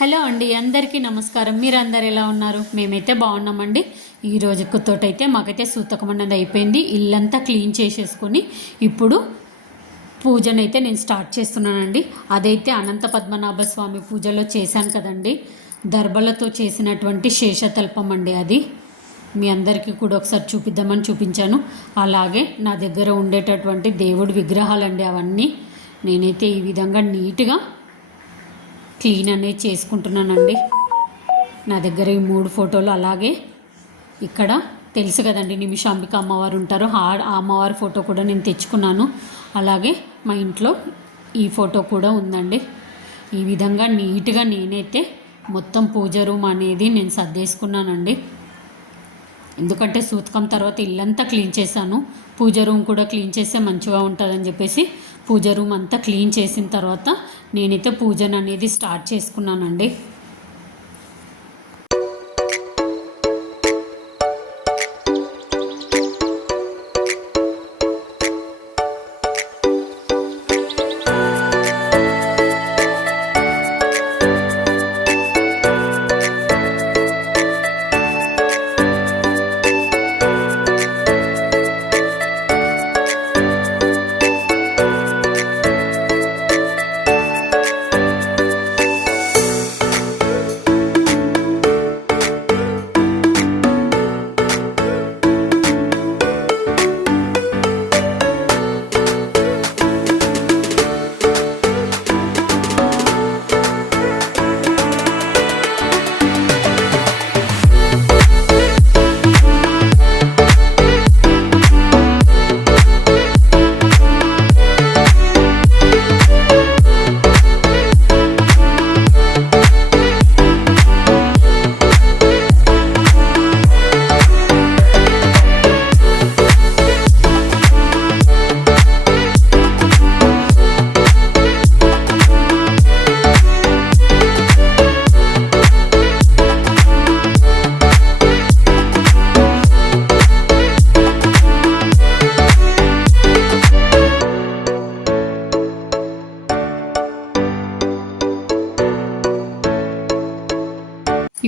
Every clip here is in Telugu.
హలో అండి, అందరికీ నమస్కారం. మీరందరు ఎలా ఉన్నారు? మేమైతే బాగున్నామండి. ఈరోజు తోటైతే మాకైతే సూతకం అన్నది అయిపోయింది. ఇల్లంతా క్లీన్ చేసేసుకొని ఇప్పుడు పూజనైతే నేను స్టార్ట్ చేస్తున్నానండి. అదైతే అనంత పద్మనాభ స్వామి పూజలో చేశాను కదండి, దర్భలతో చేసినటువంటి శేషతల్పం అండి. అది మీ అందరికీ కూడా ఒకసారి చూపిద్దామని చూపించాను. అలాగే నా దగ్గర ఉండేటటువంటి దేవుడి విగ్రహాలండి, అవన్నీ నేనైతే ఈ విధంగా నీట్గా క్లీన్ అనేది చేసుకుంటున్నానండి. నా దగ్గర ఈ 3 ఫోటోలు, అలాగే ఇక్కడ తెలుసు కదండి నిమిషాంబిక అమ్మవారు ఉంటారు, ఆ అమ్మవారి ఫోటో కూడా నేను తెచ్చుకున్నాను. అలాగే మా ఇంట్లో ఈ ఫోటో కూడా ఉందండి. ఈ విధంగా నీట్గా నేనైతే మొత్తం పూజ రూమ్ అనేది నేను సర్దేసుకున్నానండి. ఎందుకంటే సూతకం తర్వాత ఇల్లంతా క్లీన్ చేశాను. పూజ రూమ్ కూడా క్లీన్ చేస్తే మంచిగా ఉంటుందని చెప్పేసి పూజ రూమ్ అంతా క్లీన్ చేసిన తర్వాత నేనైతే పూజను అనేది స్టార్ట్ చేసుకున్నానండి.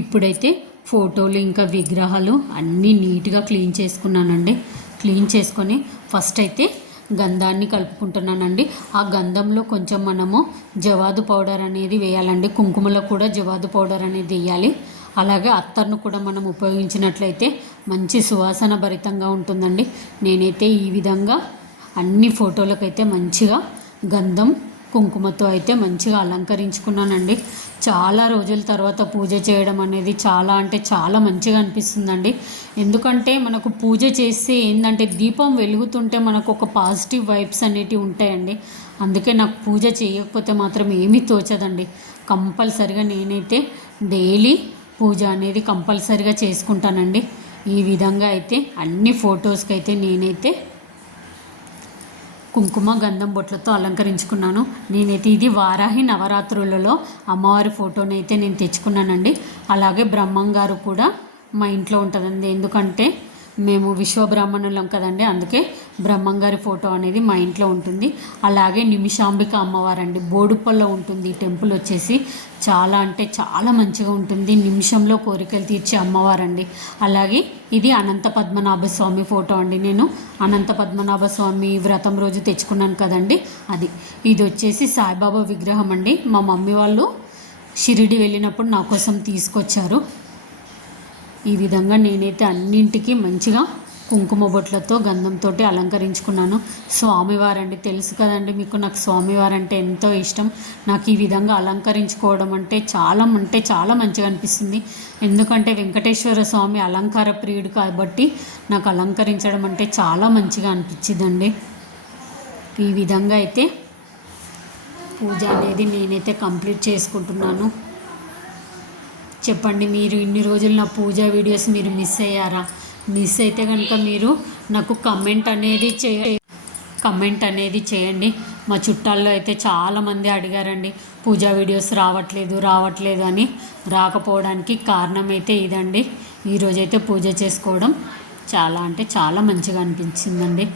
ఇప్పుడైతే ఫోటోలు ఇంకా విగ్రహాలు అన్నీ నీట్గా క్లీన్ చేసుకున్నానండి. క్లీన్ చేసుకొని ఫస్ట్ అయితే గంధాన్ని కలుపుకుంటున్నానండి. ఆ గంధంలో కొంచెం మనము జవాదు పౌడర్ అనేది వేయాలండి. కుంకుమలో కూడా జవాదు పౌడర్ అనేది వేయాలి. అలాగే అత్తర్ను కూడా మనం ఉపయోగించినట్లయితే మంచి సువాసన భరితంగా ఉంటుందండి. నేనైతే ఈ విధంగా అన్ని ఫోటోలకైతే మంచిగా గంధం కుంకుమతో అయితే మంచిగా అలంకరించుకున్నానండి. చాలా రోజుల తర్వాత పూజ చేయడం అనేది చాలా అంటే చాలా మంచిగా అనిపిస్తుందండి. ఎందుకంటే మనకు పూజ చేస్తే ఏంటంటే దీపం వెలుగుతుంటే మనకు ఒక పాజిటివ్ వైబ్స్ అనేటివి ఉంటాయండి. అందుకే నాకు పూజ చేయకపోతే మాత్రం ఏమీ తోచదండి. కంపల్సరిగా నేనైతే డైలీ పూజ అనేది కంపల్సరిగా చేసుకుంటానండి. ఈ విధంగా అయితే అన్ని ఫొటోస్కి అయితే నేనైతే కుంకుమ గంధం బొట్లతో అలంకరించుకున్నాను. నేనైతే ఇది వారాహి నవరాత్రులలో అమ్మవారి ఫోటోనైతే నేను తెచ్చుకున్నానండి. అలాగే బ్రహ్మంగారు కూడా మా ఇంట్లో ఉంటుందండి. ఎందుకంటే మేము విశ్వబ్రాహ్మణులం కదండి, అందుకే బ్రహ్మంగారి ఫోటో అనేది మా ఇంట్లో ఉంటుంది. అలాగే నిమిషాంబిక అమ్మవారండి, బోడుప్పల్లో ఉంటుంది. ఈ టెంపుల్ వచ్చేసి చాలా అంటే చాలా మంచిగా ఉంటుంది. నిమిషంలో కోరికలు తీర్చే అమ్మవారండి. అలాగే ఇది అనంత పద్మనాభ స్వామి ఫోటో అండి. నేను అనంత పద్మనాభ స్వామి వ్రతం రోజు తెచ్చుకున్నాను కదండి, అది. ఇది వచ్చేసి సాయిబాబా విగ్రహం అండి. మా మమ్మీ వాళ్ళు షిరిడి వెళ్ళినప్పుడు నా కోసం తీసుకొచ్చారు. ఈ విధంగా నేనైతే అన్నింటికి మంచిగా కుంకుమ బొట్లతో గంధంతో అలంకరించుకున్నాను. స్వామివారండి, తెలుసు కదండి మీకు నాకు స్వామివారంటే ఎంతో ఇష్టం. నాకు ఈ విధంగా అలంకరించుకోవడం అంటే చాలా మంచిగా అనిపిస్తుంది. ఎందుకంటే వెంకటేశ్వర స్వామి అలంకార ప్రియుడు కాబట్టి నాకు అలంకరించడం అంటే చాలా మంచిగా అనిపించిందండి. ఈ విధంగా అయితే పూజ అనేది నేనైతే కంప్లీట్ చేసుకుంటున్నాను. చెప్పండి, మీరు ఇన్ని రోజులు నా పూజా వీడియోస్ మీరు మిస్ అయ్యారా? మిస్ అయితే కనుక మీరు నాకు కమెంట్ అనేది చేయండి. మా చుట్టాల్లో అయితే చాలామంది అడిగారండి, పూజా వీడియోస్ రావట్లేదు అని. రాకపోవడానికి కారణం అయితే ఇదండి. ఈరోజైతే పూజ చేసుకోవడం చాలా అంటే చాలా మంచిగా అనిపించిందండి.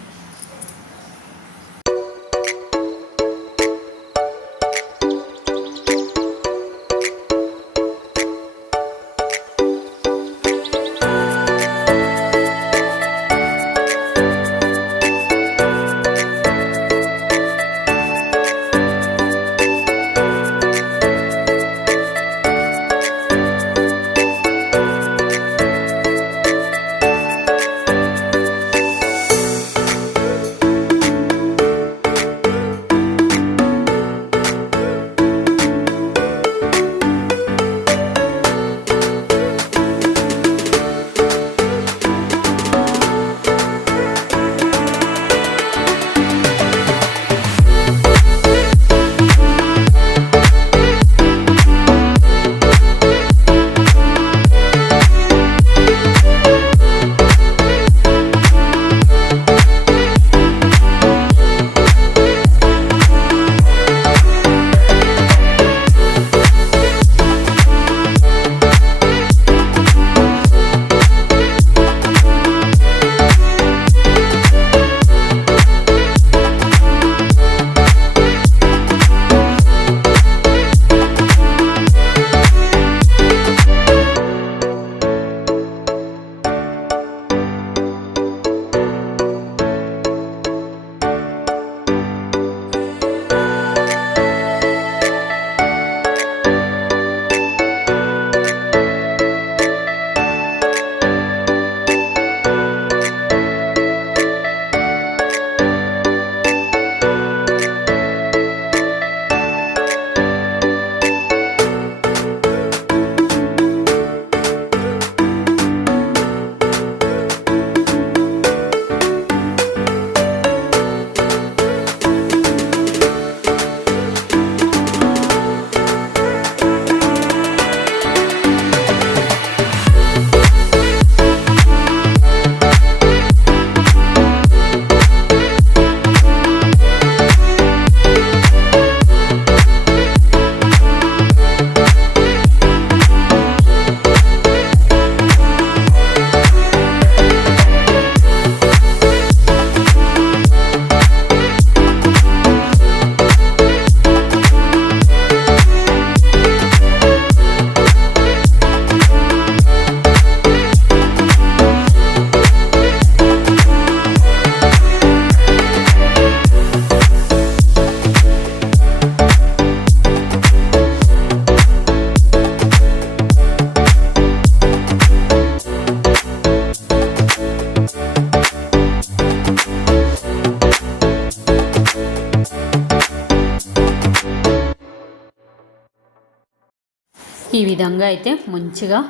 ఈ విధంగా అయితే మంచిగా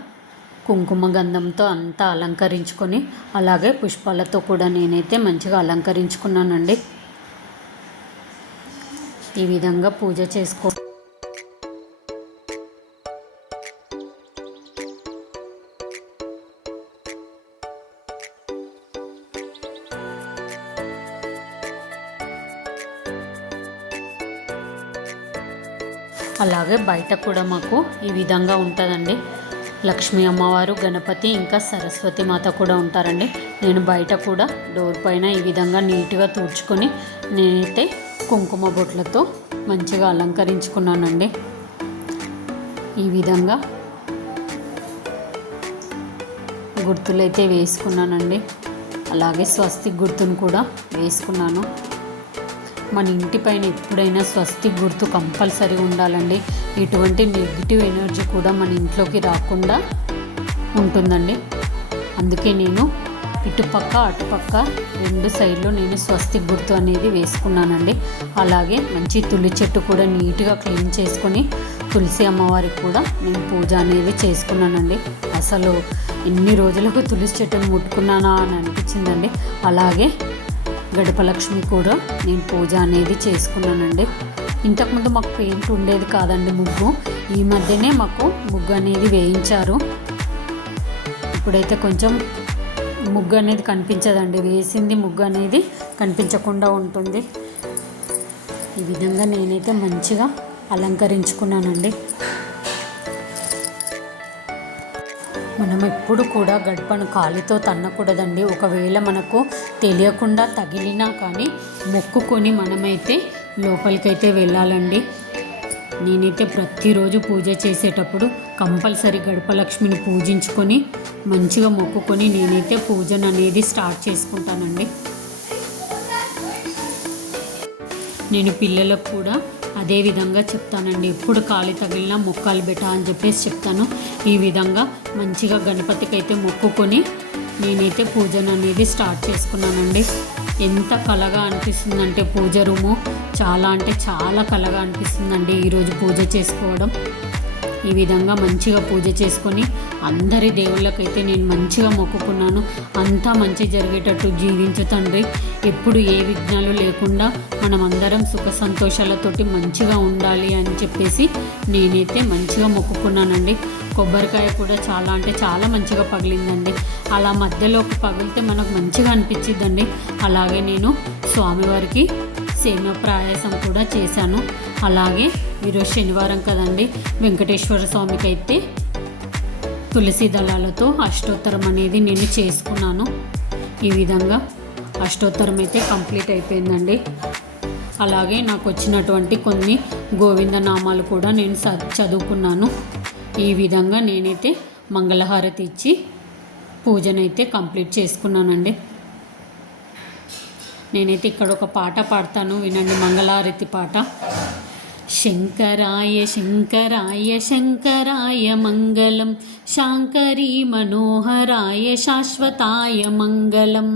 కుంకుమ గంధంతో అంతా అలంకరించుకొని అలాగే పుష్పాలతో కూడా నేనైతే మంచిగా అలంకరించుకున్నానండి. ఈ విధంగా పూజ చేసుకో అలాగే బయట కూడా మాకు ఈ విధంగా ఉంటుందండి. లక్ష్మీ అమ్మవారు, గణపతి, ఇంకా సరస్వతి మాత కూడా ఉంటారండి. నేను బయట కూడా డోర్ పైన ఈ విధంగా నీట్గా తుడుచుకొని నేనైతే కుంకుమ బొట్లతో మంచిగా అలంకరించుకున్నానండి. ఈ విధంగా గుర్తులైతే వేసుకున్నానండి. అలాగే స్వస్తిక్ గుర్తును కూడా వేసుకున్నాను. మన ఇంటి పైన ఎప్పుడైనా స్వస్తిక్ గుర్తు కంపల్సరీ ఉండాలండి. ఎటువంటి నెగిటివ్ ఎనర్జీ కూడా మన ఇంట్లోకి రాకుండా ఉంటుందండి. అందుకే నేను ఇటుపక్క అటుపక్క 2 సైడ్లో నేను స్వస్తిక్ గుర్తు అనేది వేసుకున్నానండి. అలాగే మంచి తులసి చెట్టు కూడా నీట్గా క్లీన్ చేసుకొని తులసి అమ్మవారికి కూడా నేను పూజ అనేది చేసుకున్నానండి. అసలు ఎన్ని రోజులకు తులసి చెట్టును ముట్టుకున్నానా అని అనిపించిందండి. అలాగే గడపలక్ష్మి కూడా నేను పూజ అనేది చేసుకున్నానండి. ఇంతకుముందు మాకు పెయింట్ ఉండేది కాదండి, ముగ్గు. ఈ మధ్యనే మాకు ముగ్గు అనేది వేయించారు. ఇప్పుడైతే కొంచెం ముగ్గు అనేది కనిపించదండి, వేసింది ముగ్గు అనేది కనిపించకుండా ఉంటుంది. ఈ విధంగా నేనైతే మంచిగా అలంకరించుకున్నానండి. మనం ఎప్పుడు కూడా గడపను కాలితో తన్నకూడదండి. ఒకవేళ మనకు తెలియకుండా తగిలినా కానీ మొక్కుకొని మనమైతే లోపలికైతే వెళ్ళాలండి. నేనైతే ప్రతిరోజు పూజ చేసేటప్పుడు కంపల్సరీ గడపలక్ష్మిని పూజించుకొని మంచిగా మొక్కుకొని నేనైతే పూజను అనేది స్టార్ట్ చేసుకుంటానండి. నేను పిల్లలకు కూడా అదే విధంగా చెప్తానండి. ఎప్పుడు కాలి తగిలినా మొక్కాలు బెట అని చెప్పేసి చెప్తాను. ఈ విధంగా మంచిగా గణపతికి అయితే మొక్కుకొని నేనైతే పూజను అనేది స్టార్ట్ చేసుకున్నానండి. ఎంత కళగా అనిపిస్తుందంటే పూజ రూము చాలా అంటే చాలా కళగా అనిపిస్తుందండి ఈరోజు పూజ చేసుకోవడం. ఈ విధంగా మంచిగా పూజ చేసుకొని అందరి దేవుళ్ళకైతే నేను మంచిగా మొక్కుకున్నాను. అంతా మంచి జరిగేటట్టు జీవించు తండ్రి, ఎప్పుడు ఏ విఘ్నాలు లేకుండా మనం అందరం సుఖ సంతోషాలతోటి మంచిగా ఉండాలి అని చెప్పేసి నేనైతే మంచిగా మొక్కుకున్నానండి. కొబ్బరికాయ కూడా చాలా అంటే చాలా మంచిగా పగిలిందండి. అలా మధ్యలోకి పగిలితే మనకు మంచిగా అనిపించిద్దండి. అలాగే నేను స్వామివారికి సేమియా పాయసం కూడా చేశాను. అలాగే ఈరోజు శనివారం కదండి, వెంకటేశ్వర స్వామికి అయితే తులసి దళాలతో అష్టోత్తరం అనేది నేను చేసుకున్నాను. ఈ విధంగా అష్టోత్తరం అయితే కంప్లీట్ అయిపోయిందండి. అలాగే నాకు వచ్చినటువంటి కొన్ని గోవింద నామాలు కూడా నేను చదువుకున్నాను. ఈ విధంగా నేనైతే మంగళహారతి ఇచ్చి పూజనైతే కంప్లీట్ చేసుకున్నానండి. నేనైతే ఇక్కడ ఒక పాట పాడతాను, వినండి. మంగళహారతి పాట. శంకరాయ శంకరాయ శంకరాయ మంగళం, శాంకరీ మనోహరాయ శాశ్వతాయ మంగళం.